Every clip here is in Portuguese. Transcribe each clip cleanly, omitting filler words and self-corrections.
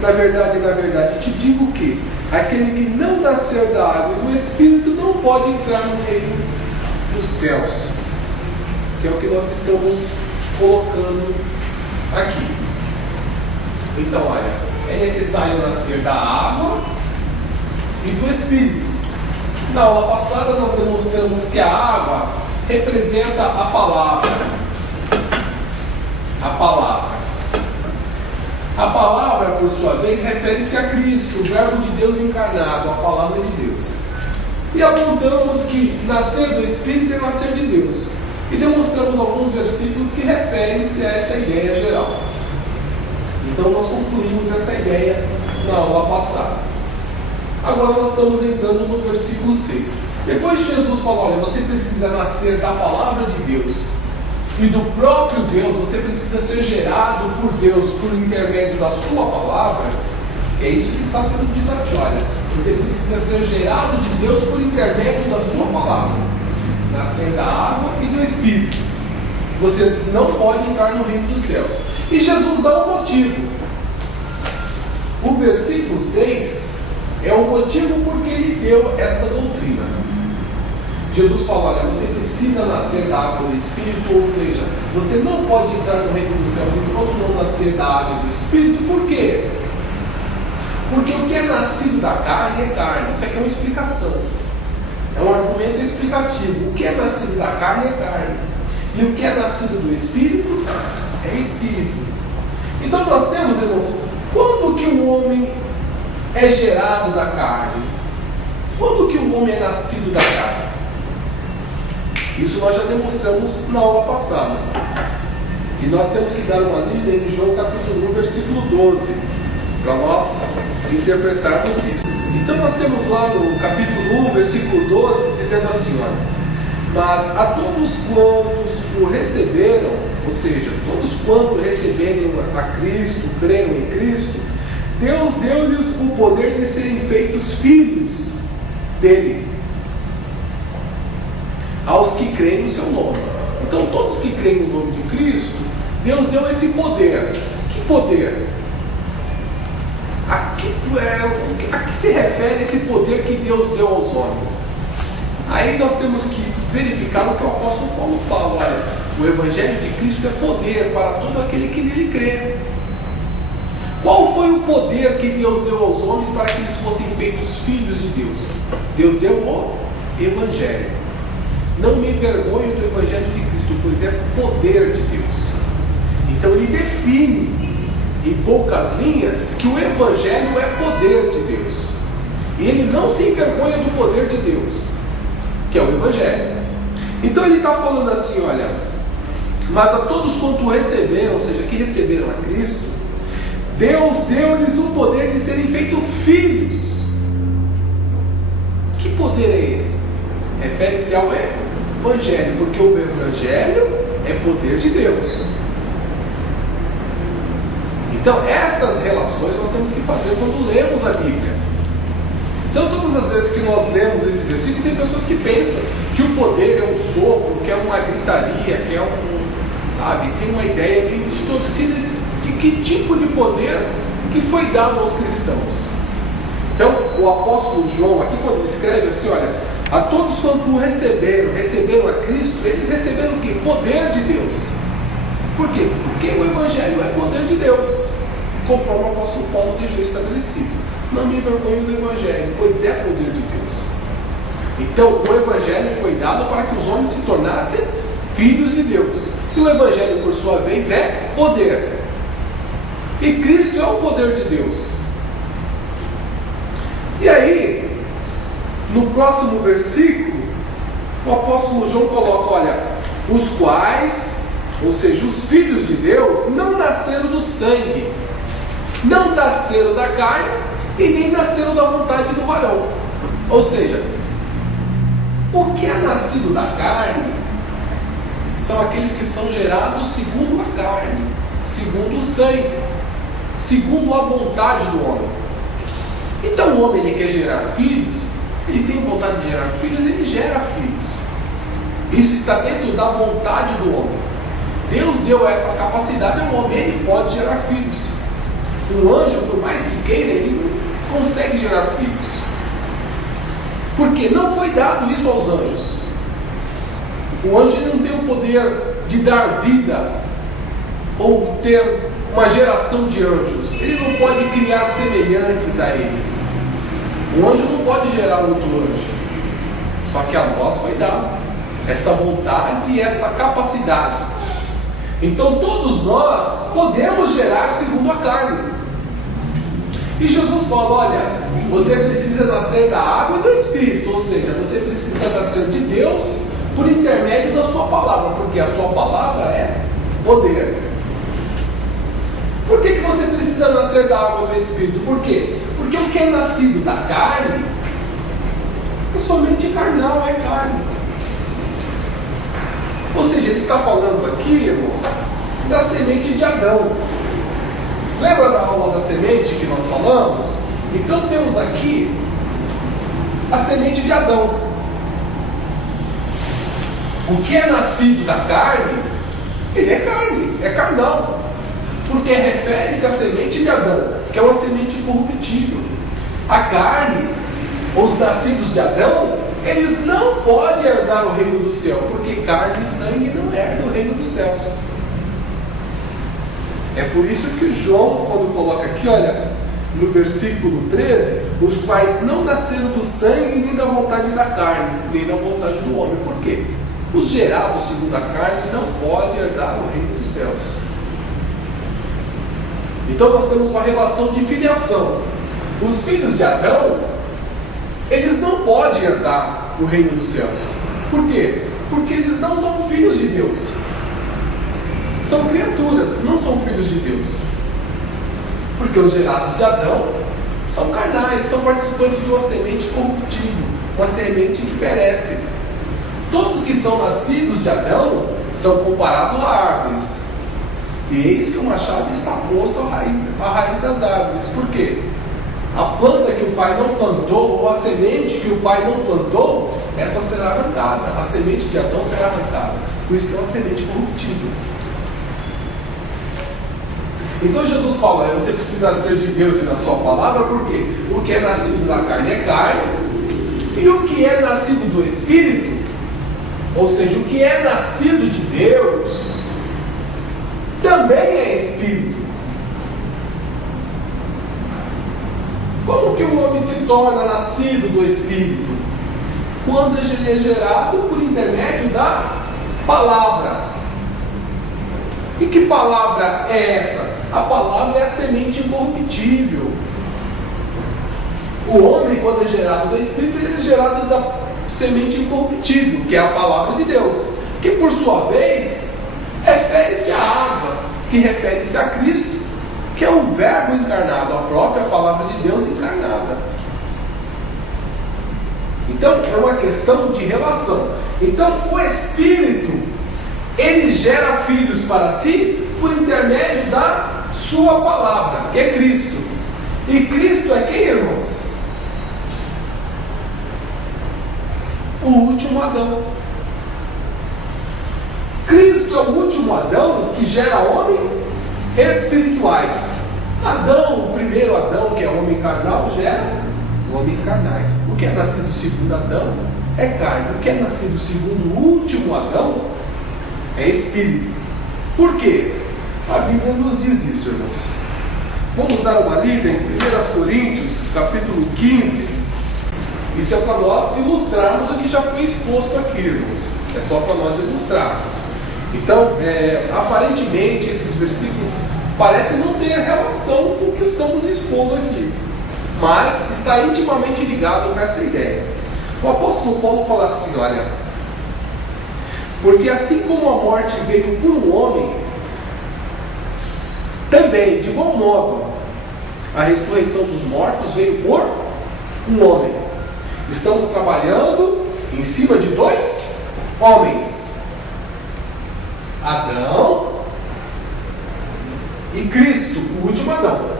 na verdade, te digo que aquele que não nascer da água e do Espírito não pode entrar no reino dos céus, que é o que nós estamos colocando aqui. Então, olha, é necessário nascer da água e do Espírito. Na aula passada nós demonstramos que a água representa a palavra. A palavra, por sua vez, refere-se a Cristo, o Verbo de Deus encarnado, a palavra de Deus. E apontamos que nascer do Espírito é nascer de Deus. E demonstramos alguns versículos que referem-se a essa ideia geral. Então nós concluímos essa ideia na aula passada. Agora nós estamos entrando no versículo 6. Depois de Jesus falar, olha, você precisa nascer da palavra de Deus e do próprio Deus, você precisa ser gerado por Deus por intermédio da sua palavra. É isso que está sendo dito aqui, olha. Você precisa ser gerado de Deus por intermédio da sua palavra. Nascer da água e do Espírito. Você não pode entrar no reino dos céus. E Jesus dá um motivo. O versículo 6 é o motivo por que ele deu esta doutrina. Jesus fala, olha, você precisa nascer da água e do Espírito, ou seja, você não pode entrar no reino dos céus enquanto não nascer da água e do Espírito. Por quê? Porque o que é nascido da carne é carne. Isso aqui é uma explicação. É um argumento explicativo. O que é nascido da carne é carne. E o que é nascido do Espírito é Espírito. Então nós temos, irmãos, quando que o homem é gerado da carne? Quando que o homem é nascido da carne? Isso nós já demonstramos na aula passada. E nós temos que dar uma lida em João capítulo 1, versículo 12, para nós interpretarmos isso. Então nós temos lá no capítulo 1, versículo 12, dizendo assim, olha, mas a todos quantos o receberam, ou seja, todos quantos receberem a Cristo, creram em Cristo, Deus deu-lhes o poder de serem feitos filhos dele, aos que creem no seu nome. Então todos que creem no nome de Cristo, Deus deu esse poder. Que poder? A que se refere esse poder que Deus deu aos homens? Aí nós temos que verificar o que o apóstolo Paulo fala. Olha, o Evangelho de Cristo é poder para todo aquele que nele crê. Qual foi o poder que Deus deu aos homens para que eles fossem feitos filhos de Deus? Deus deu o Evangelho. Não me envergonho do Evangelho de Cristo, pois é poder de Deus. Então ele define, em poucas linhas, que o Evangelho é poder de Deus. E ele não se envergonha do poder de Deus, que é o Evangelho. Então ele está falando assim, olha, mas a todos quanto receberam, ou seja, que receberam a Cristo, Deus deu-lhes o poder de serem feitos filhos. Que poder é esse? Refere-se ao Evangelho, porque o Evangelho é poder de Deus. Então, estas relações nós temos que fazer quando lemos a Bíblia. Então, todas as vezes que nós lemos esse versículo, tem pessoas que pensam que o poder é um sopro, que é uma gritaria, que é tem uma ideia bem distorcida de que tipo de poder que foi dado aos cristãos. Então, o apóstolo João, aqui quando ele escreve assim, olha, a todos quanto receberam a Cristo, eles receberam o quê? Poder de Deus. Por quê? Porque o Evangelho é poder de Deus, conforme o apóstolo Paulo deixou estabelecido. Não me envergonho do Evangelho, pois é poder de Deus. Então, o Evangelho foi dado para que os homens se tornassem filhos de Deus. E o Evangelho, por sua vez, é poder. E Cristo é o poder de Deus. E aí, no próximo versículo, o apóstolo João coloca, olha, os quais, ou seja, os filhos de Deus, não nasceram do sangue, não nasceram da carne, e nem nasceram da vontade do varão. Ou seja, o que é nascido da carne são aqueles que são gerados segundo a carne, segundo o sangue, segundo a vontade do homem. Então o homem, ele quer gerar filhos, ele tem vontade de gerar filhos, ele gera filhos. Isso está dentro da vontade do homem. Deus deu essa capacidade ao homem, ele pode gerar filhos. Um anjo, por mais que queira, ele não consegue gerar filhos. Porque não foi dado isso aos anjos. O anjo não tem o poder de dar vida ou ter uma geração de anjos. Ele não pode criar semelhantes a eles. O anjo não pode gerar outro anjo. Só que a nós foi dado esta vontade e esta capacidade. Então todos nós podemos gerar segundo a carne. E Jesus fala: olha, você precisa nascer da água e do Espírito. Ou seja, você precisa nascer de Deus por intermédio da sua palavra, porque a sua palavra é poder. Por que você precisa nascer da água e do Espírito? Por quê? Porque o que é nascido da carne é somente carnal, é carne. Ou seja, ele está falando aqui, irmãos, da semente de Adão. Lembra da aula da semente que nós falamos? Então temos aqui a semente de Adão. O que é nascido da carne, ele é carne, é carnal. Porque refere-se à semente de Adão, que é uma semente incorruptível. A carne, os nascidos de Adão, eles não podem herdar o reino do céu, porque carne e sangue não herdam o reino dos céus. É por isso que João, quando coloca aqui, olha, no versículo 13, os quais não nasceram do sangue, nem da vontade da carne, nem da vontade do homem. Por quê? Os gerados segundo a carne não podem herdar o reino dos céus. Então nós temos uma relação de filiação. Os filhos de Adão, eles não podem herdar o reino dos céus. Por quê? Porque eles não são filhos de Deus. São criaturas, não são filhos de Deus. Porque os gerados de Adão são carnais, são participantes de uma semente corruptível, uma semente que perece. Todos que são nascidos de Adão são comparados a árvores. E eis que o machado está posto à raiz das árvores. Por quê? A planta que o pai não plantou, ou a semente que o pai não plantou, essa será arrancada. A semente de Adão será arrancada. Por isso que é uma semente corruptível. Então Jesus fala: você precisa nascer de Deus e da sua palavra. Por quê? O que é nascido da carne é carne, e o que é nascido do Espírito, ou seja, o que é nascido de Deus, também é Espírito. Como que o homem se torna nascido do Espírito? Quando ele é gerado por intermédio da palavra. E que palavra é essa? A palavra é a semente incorruptível. O homem, quando é gerado do Espírito, ele é gerado da semente incorruptível, que é a palavra de Deus, que por sua vez refere-se à água, que refere-se a Cristo, que é o Verbo encarnado, a própria palavra de Deus encarnada. Então é uma questão de relação. Então o Espírito, ele gera filhos para si por intermédio da sua palavra, que é Cristo. E Cristo é quem, irmãos? O último Adão. Cristo é o último Adão que gera homens espirituais. Adão, o primeiro Adão, que é homem carnal, gera homens carnais. O que é nascido segundo Adão é carne. O que é nascido segundo o último Adão é espírito. Por quê? A Bíblia nos diz isso, irmãos. Vamos dar uma lida em 1 Coríntios, capítulo 15. Isso é para nós ilustrarmos o que já foi exposto aqui, irmãos. É só para nós ilustrarmos. Então, aparentemente, esses versículos parecem não ter relação com o que estamos expondo aqui, mas está intimamente ligado com essa ideia. O apóstolo Paulo fala assim, olha: porque assim como a morte veio por um homem, também, de igual modo, a ressurreição dos mortos veio por um homem. Estamos trabalhando em cima de dois homens, Adão e Cristo, o último Adão.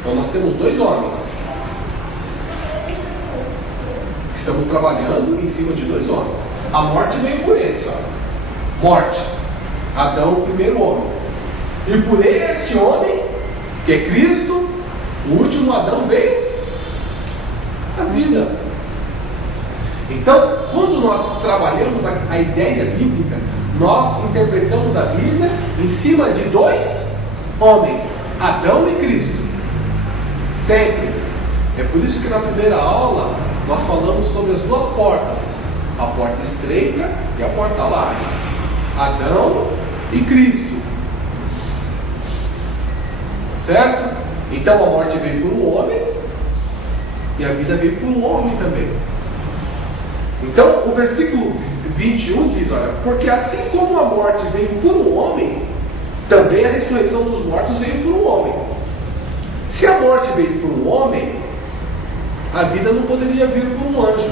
Então nós temos dois homens. Estamos trabalhando em cima de dois homens. A morte veio por esse, ó. Morte. Adão, o primeiro homem. E por este homem que é Cristo, o último Adão veio a vida. Então, quando nós trabalhamos a ideia bíblica, nós interpretamos a Bíblia em cima de dois homens, Adão e Cristo. Sempre. É por isso que na primeira aula nós falamos sobre as duas portas, a porta estreita e a porta larga. Adão e Cristo. Certo? Então a morte veio por um homem e a vida veio por um homem também. Então o versículo 21 diz, olha, porque assim como a morte veio por um homem, também a ressurreição dos mortos veio por um homem. Se a morte veio por um homem, a vida não poderia vir por um anjo.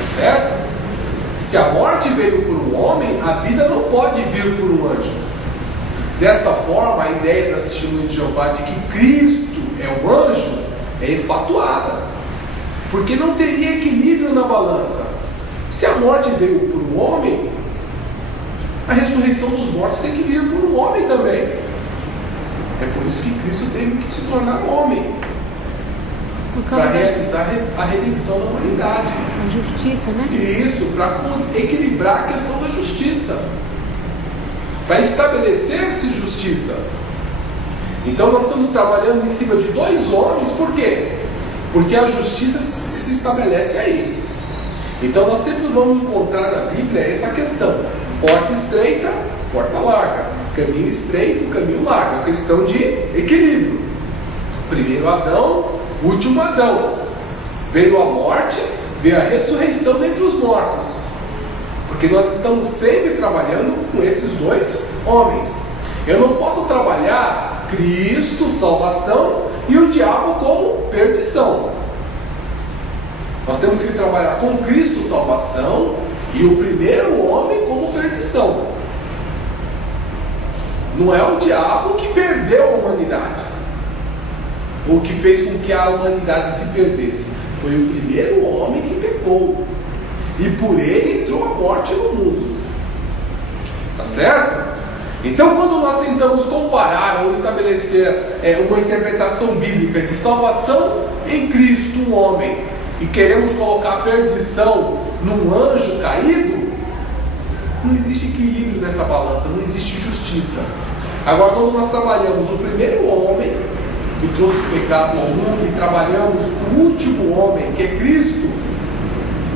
É certo? Se a morte veio por um homem, a vida não pode vir por um anjo. Desta forma, a ideia da Testemunha de Jeová de que Cristo é um anjo é efatuada, porque não teria equilíbrio na balança. Se a morte veio por um homem, a ressurreição dos mortos tem que vir por um homem também. É por isso que Cristo teve que se tornar homem, para realizar a redenção da humanidade. A justiça, né? Isso, para equilibrar a questão da justiça, para estabelecer-se justiça. Então nós estamos trabalhando em cima de dois homens, por quê? Porque a justiça se estabelece aí. Então nós sempre vamos encontrar na Bíblia essa questão: porta estreita, porta larga, caminho estreito, caminho largo, a questão de equilíbrio. Primeiro Adão, último Adão. Veio a morte, veio a ressurreição dentre os mortos, porque nós estamos sempre trabalhando com esses dois homens. Eu não posso trabalhar Cristo, salvação, e o diabo como perdição. Nós temos que trabalhar com Cristo, salvação, e o primeiro homem como perdição. Não é o diabo que perdeu a humanidade, ou que fez com que a humanidade se perdesse. Foi o primeiro homem que pecou, e por ele entrou a morte no mundo. Tá certo? Então, quando nós tentamos comparar ou estabelecer uma interpretação bíblica de salvação em Cristo, um homem, e queremos colocar a perdição num anjo caído, não existe equilíbrio nessa balança, não existe justiça. Agora, quando nós trabalhamos o primeiro homem, que trouxe o pecado ao mundo, e trabalhamos o último homem, que é Cristo,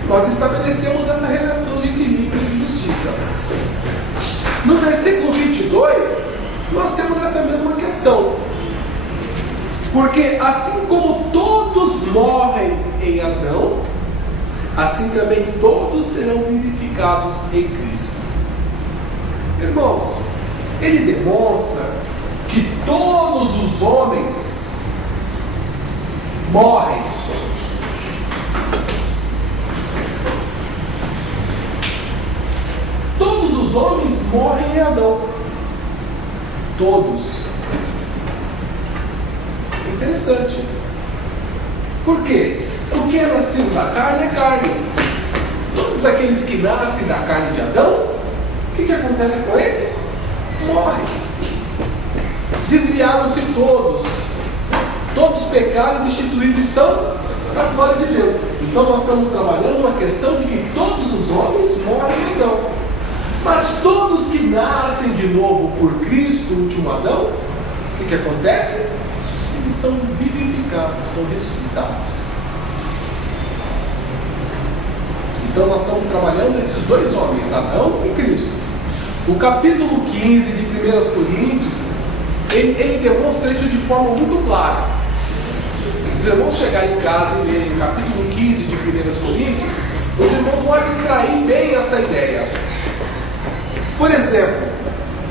nós estabelecemos essa relação de equilíbrio e de justiça. No versículo 22, nós temos essa mesma questão. Porque assim como todos morrem em Adão, assim também todos serão vivificados em Cristo. Irmãos, ele demonstra que todos os homens morrem. Todos os homens morrem em Adão. Todos. Interessante. Por quê? O que é nascido da carne é carne. Todos aqueles que nascem da carne de Adão, o que acontece com eles? Morrem. Desviaram-se todos. Todos pecaram e destituídos estão da glória de Deus. Então nós estamos trabalhando uma questão de que todos os homens morrem em Adão. Mas todos que nascem de novo por Cristo, o último Adão, o que acontece? Eles são vivificados, são ressuscitados. Então nós estamos trabalhando esses dois homens, Adão e Cristo. O capítulo 15 de 1 Coríntios, ele demonstra isso de forma muito clara. Se os irmãos chegarem em casa e lerem o capítulo 15 de 1 Coríntios, os irmãos vão abstrair bem essa ideia. Por exemplo,